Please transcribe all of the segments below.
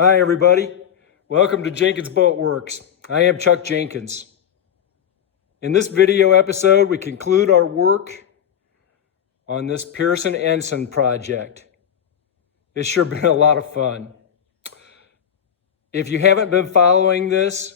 Hi everybody, welcome to Jenkins Boat Works. I am Chuck Jenkins. In this video episode, we conclude our work on this Pearson Ensign project. It's sure been a lot of fun. If you haven't been following this,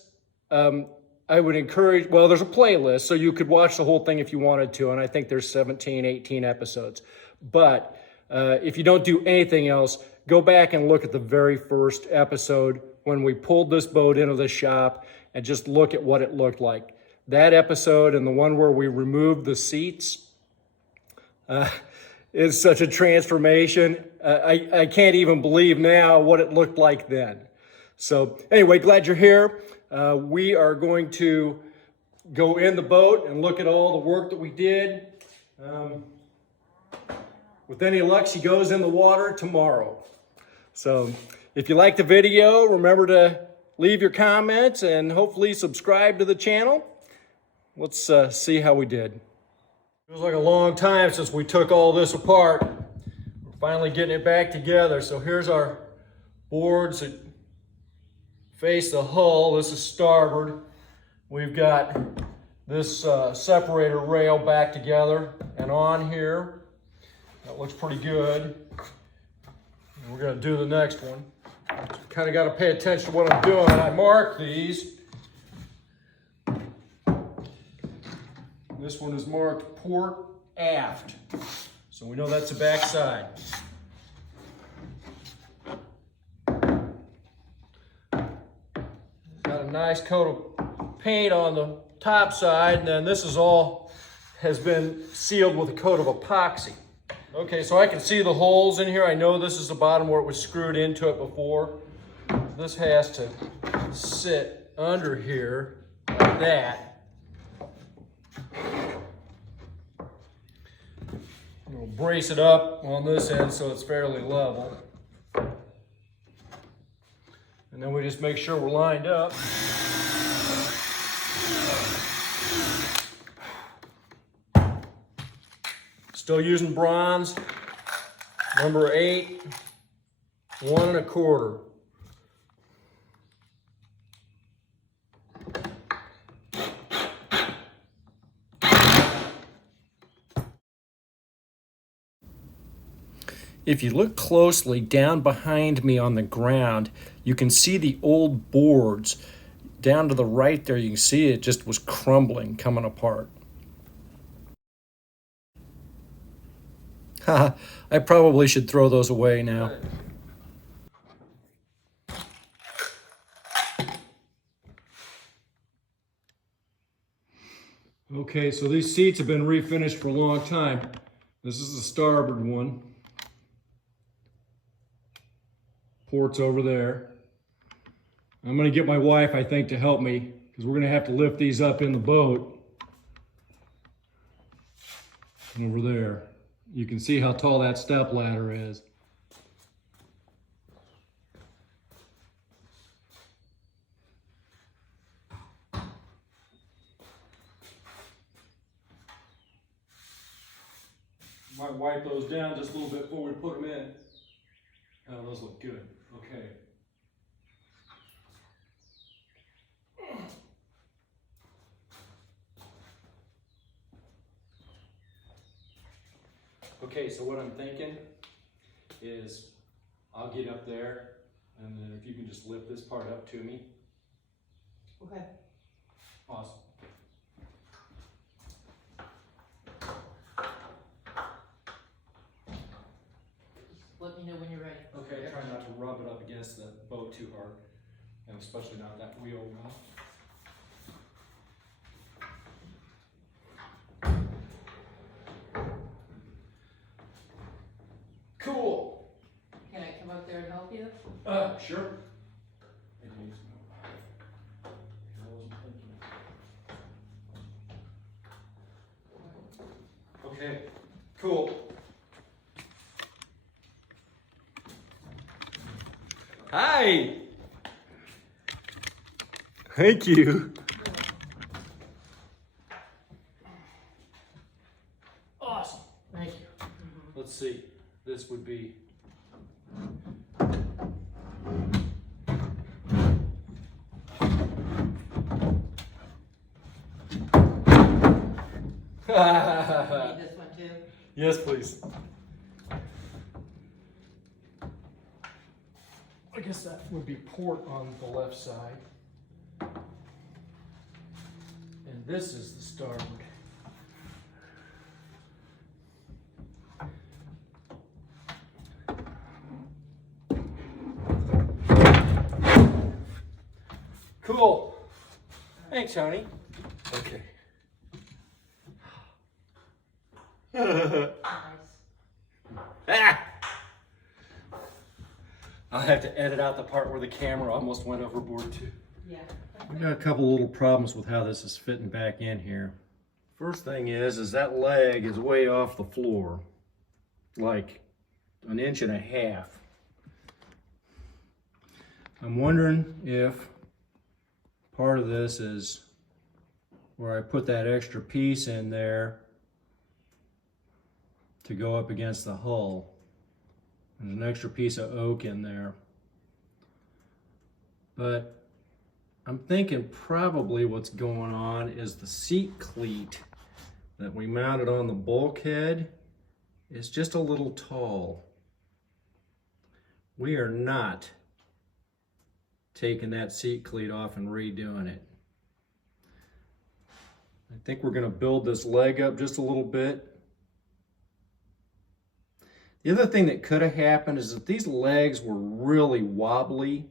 I would encourage, well, there's a playlist, so you could watch the whole thing if you wanted to, and I think there's 17, 18 episodes. But if you don't do anything else, go back and look at the very first episode when we pulled this boat into the shop and just look at what it looked like. That episode and the one where we removed the seats is such a transformation. I can't even believe now what it looked like then. So anyway, glad you're here. We are going to go in the boat and look at all the work that we did. With any luck, she goes in the water tomorrow. So if you like the video, remember to leave your comments and hopefully subscribe to the channel. Let's see how we did. Feels like a long time since we took all this apart. We're finally getting it back together. So here's our boards that face the hull. This is starboard. We've got this separator rail back together and on here. That looks pretty good. We're going to do the next one. Kind of got to pay attention to what I'm doing. I mark these. This one is marked port aft, so we know that's the back side. Got a nice coat of paint on the top side, and then this is all has been sealed with a coat of epoxy. Okay, so I can see the holes in here. I know this is the bottom where it was screwed into it before. This has to sit under here like that. We'll brace it up on this end so it's fairly level. And then we just make sure we're lined up. Still using bronze, number 8, 1 1/4. If you look closely down behind me on the ground, you can see the old boards. Down to the right there, you can see it just was crumbling, coming apart. I probably should throw those away now. Okay, so these seats have been refinished for a long time. This is the starboard one. Port's over there. I'm going to get my wife, I think, to help me because we're going to have to lift these up in the boat. Over there. You can see how tall that step ladder is. Might wipe those down just a little bit before we put them in. Oh, those look good. Okay. Okay, so what I'm thinking is I'll get up there and then if you can just lift this part up to me. Okay. Awesome. Let me know when you're ready. Okay, try not to rub it up against the boat too hard, and especially not that wheel well. Cool. Can I come up there and help you? Sure. Okay, cool. Hi. Thank you. Awesome. Thank you. Let's see. This would be Need this one too? Yes, please. I guess that would be port on the left side. And this is the starboard. Cool. Thanks, honey. Okay. Nice. Ah! I'll have to edit out the part where the camera almost went overboard too. Yeah. We've got a couple little problems with how this is fitting back in here. First thing is that leg is way off the floor, like 1.5 inches. I'm wondering if part of this is where I put that extra piece in there to go up against the hull. There's an extra piece of oak in there. But I'm thinking probably what's going on is the seat cleat that we mounted on the bulkhead is just a little tall. We are not taking that seat cleat off and redoing it. I think we're going to build this leg up just a little bit. The other thing that could have happened is that these legs were really wobbly,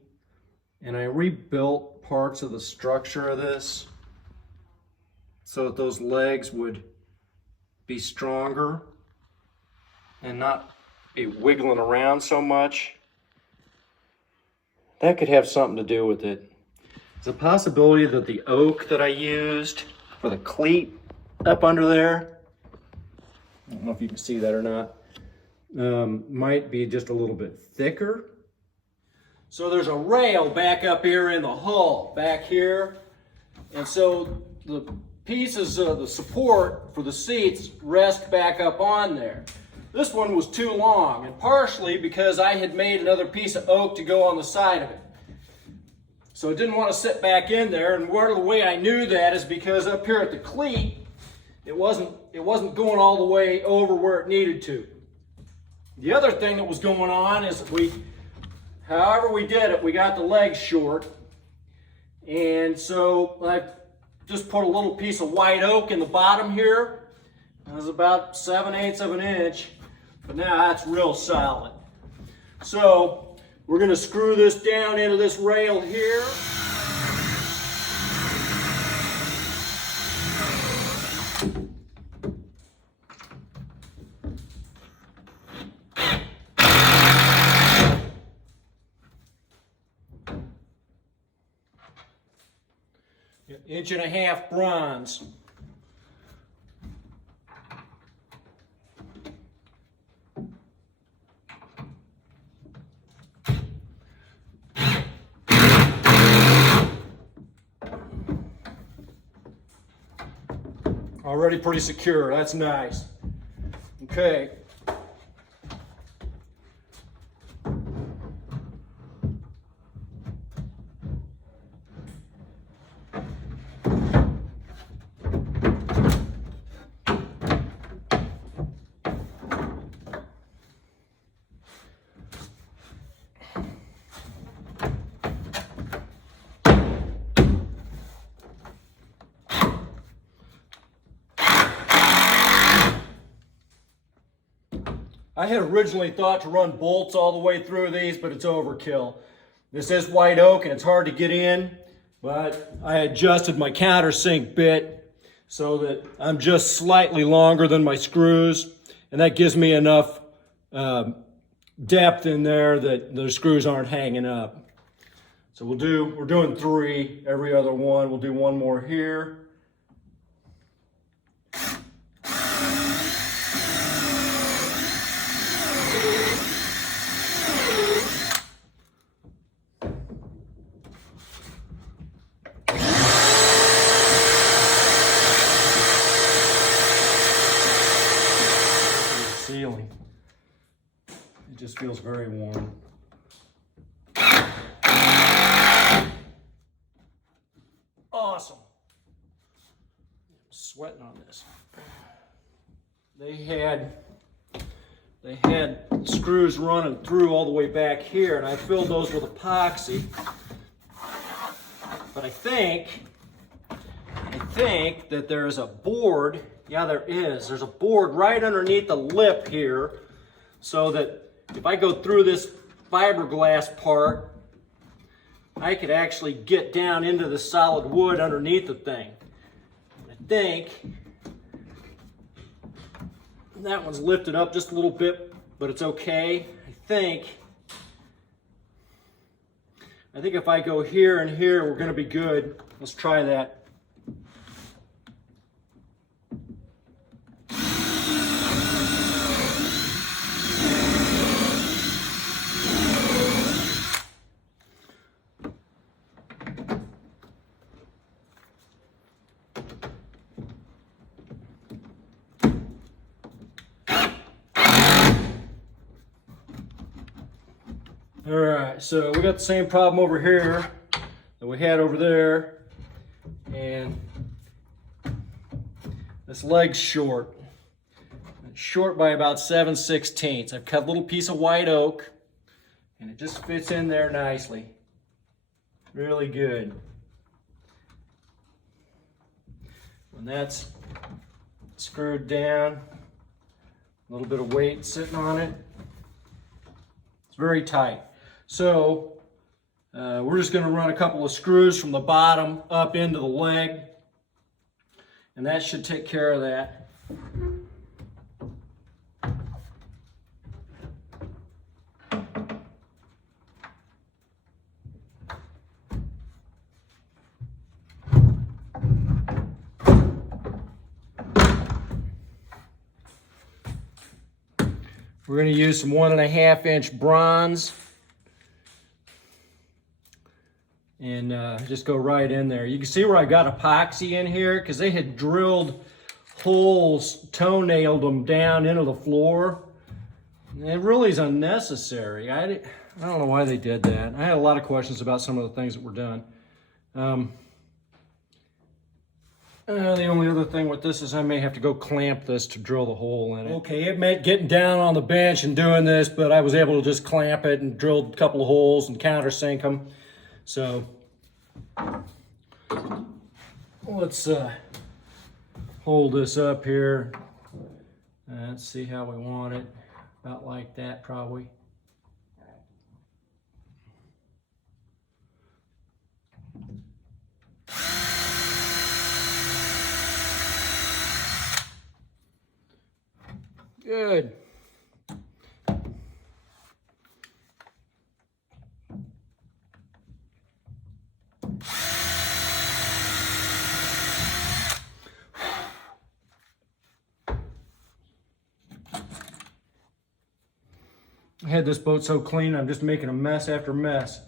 and I rebuilt parts of the structure of this so that those legs would be stronger and not be wiggling around so much. That could have something to do with it. There's a possibility that the oak that I used for the cleat up under there, I don't know if you can see that or not, might be just a little bit thicker. So there's a rail back up here in the hull, back here. And so the pieces of the support for the seats rest back up on there. This one was too long, and partially because I had made another piece of oak to go on the side of it. So it didn't want to sit back in there, and part of the way I knew that is because up here at the cleat, it wasn't going all the way over where it needed to. The other thing that was going on is however we did it, we got the legs short. And so I just put a little piece of white oak in the bottom here. It was about 7/8 of an inch, but now that's real solid. So we're going to screw this down into this rail here. Inch and a half bronze. Already pretty secure, that's nice. Okay. I had originally thought to run bolts all the way through these, but it's overkill. This is white oak and it's hard to get in, but I adjusted my countersink bit so that I'm just slightly longer than my screws, and that gives me enough depth in there that the screws aren't hanging up. So we're doing 3 every other one. We'll do one more here. Ceiling. It just feels very warm. Awesome. I'm sweating on this. they had screws running through all the way back here, and I filled those with epoxy. But I think that there's a board. Yeah, there is. There's a board right underneath the lip here, so that if I go through this fiberglass part, I could actually get down into the solid wood underneath the thing. I think that one's lifted up just a little bit, but it's okay. I think if I go here and here, we're going to be good. Let's try that. All right, so we got the same problem over here that we had over there, and this leg's short. It's short by about 7/16. I've cut a little piece of white oak, and it just fits in there nicely. Really good. When that's screwed down, a little bit of weight sitting on it. It's very tight. So we're just going to run a couple of screws from the bottom up into the leg, and that should take care of that. We're going to use some 1.5 inch bronze and just go right in there. You can see where I got epoxy in here because they had drilled holes, toenailed them down into the floor. And it really is unnecessary. I don't know why they did that. I had a lot of questions about some of the things that were done. The only other thing with this is I may have to go clamp this to drill the hole in it. Okay, it meant getting down on the bench and doing this, but I was able to just clamp it and drill a couple of holes and countersink them. So let's hold this up here. Let's see how we want it. About like that, probably. Good. I had this boat so clean, I'm just making a mess after mess.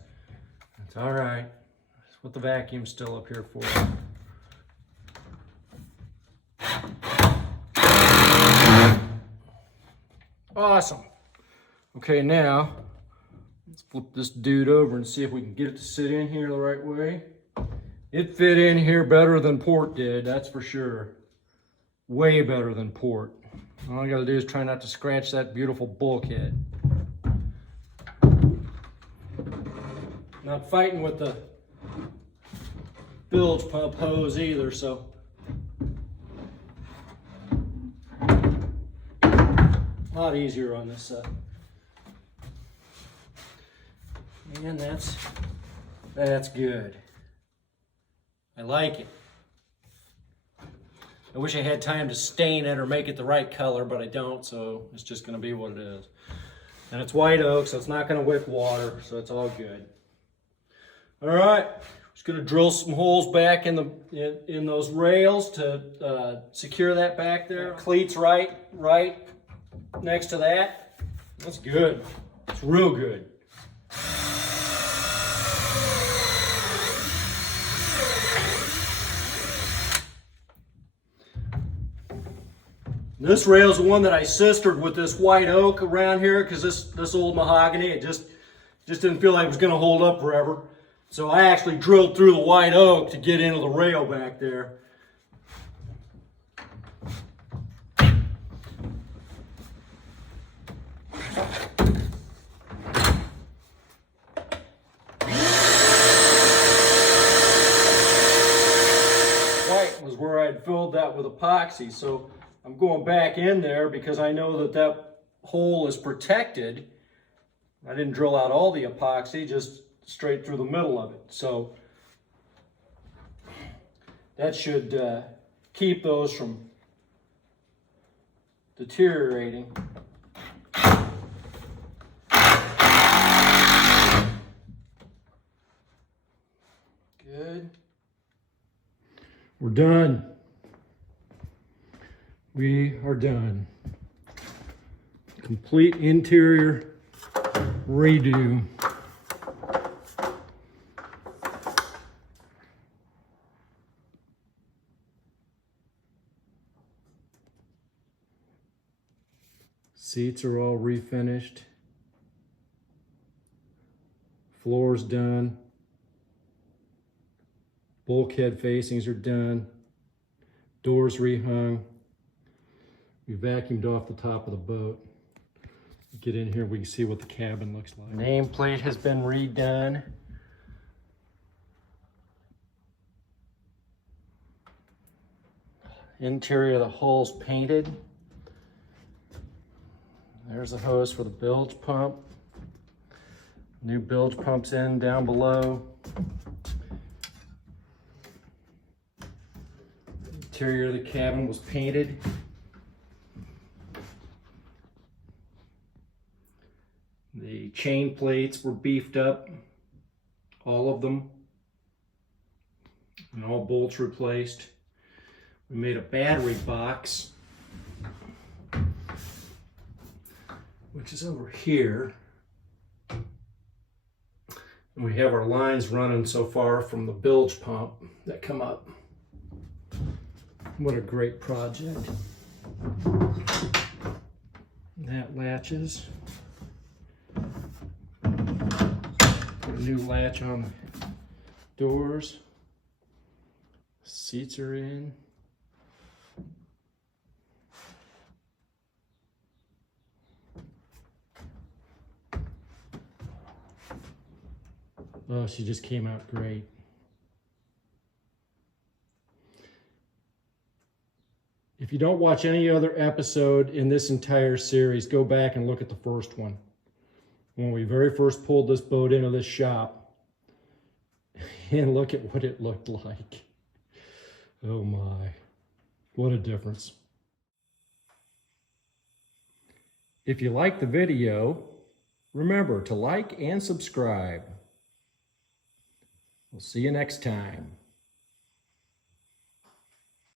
It's all right. That's what the vacuum's still up here for. Awesome. Okay, now let's flip this dude over and see if we can get it to sit in here the right way. It fit in here better than port did, that's for sure. Way better than port. All I gotta do is try not to scratch that beautiful bulkhead. Not fighting with the bilge pump hose either, so. A lot easier on this side. And that's good. I like it. I wish I had time to stain it or make it the right color, but I don't, so it's just gonna be what it is. And it's white oak, so it's not gonna wick water, so it's all good. All right, just gonna drill some holes back in those rails to secure that back there. Cleats right next to that. That's good. It's real good. This rail is the one that I sistered with this white oak around here because this old mahogany, it just didn't feel like it was going to hold up forever. So I actually drilled through the white oak to get into the rail back there. filled that with epoxy. So I'm going back in there because I know that that hole is protected. I didn't drill out all the epoxy, just straight through the middle of it. So that should keep those from deteriorating. Good. We're done. We are done. Complete interior redo. Seats are all refinished. Floor's done. Bulkhead facings are done. Doors rehung. We vacuumed off the top of the boat. Get in here, we can see what the cabin looks like. Nameplate has been redone. Interior of the hull's painted. There's the hose for the bilge pump. New bilge pumps in down below. Interior of the cabin was painted. The chain plates were beefed up, all of them, and all bolts replaced. We made a battery box, which is over here. And we have our lines running so far from the bilge pump that come up. What a great project. That latches. Put a new latch on the doors. Seats are in. Oh, she just came out great. If you don't watch any other episode in this entire series, go back and look at the first one. When we very first pulled this boat into this shop, and look at what it looked like. Oh my, what a difference. If you liked the video, remember to like and subscribe. We'll see you next time.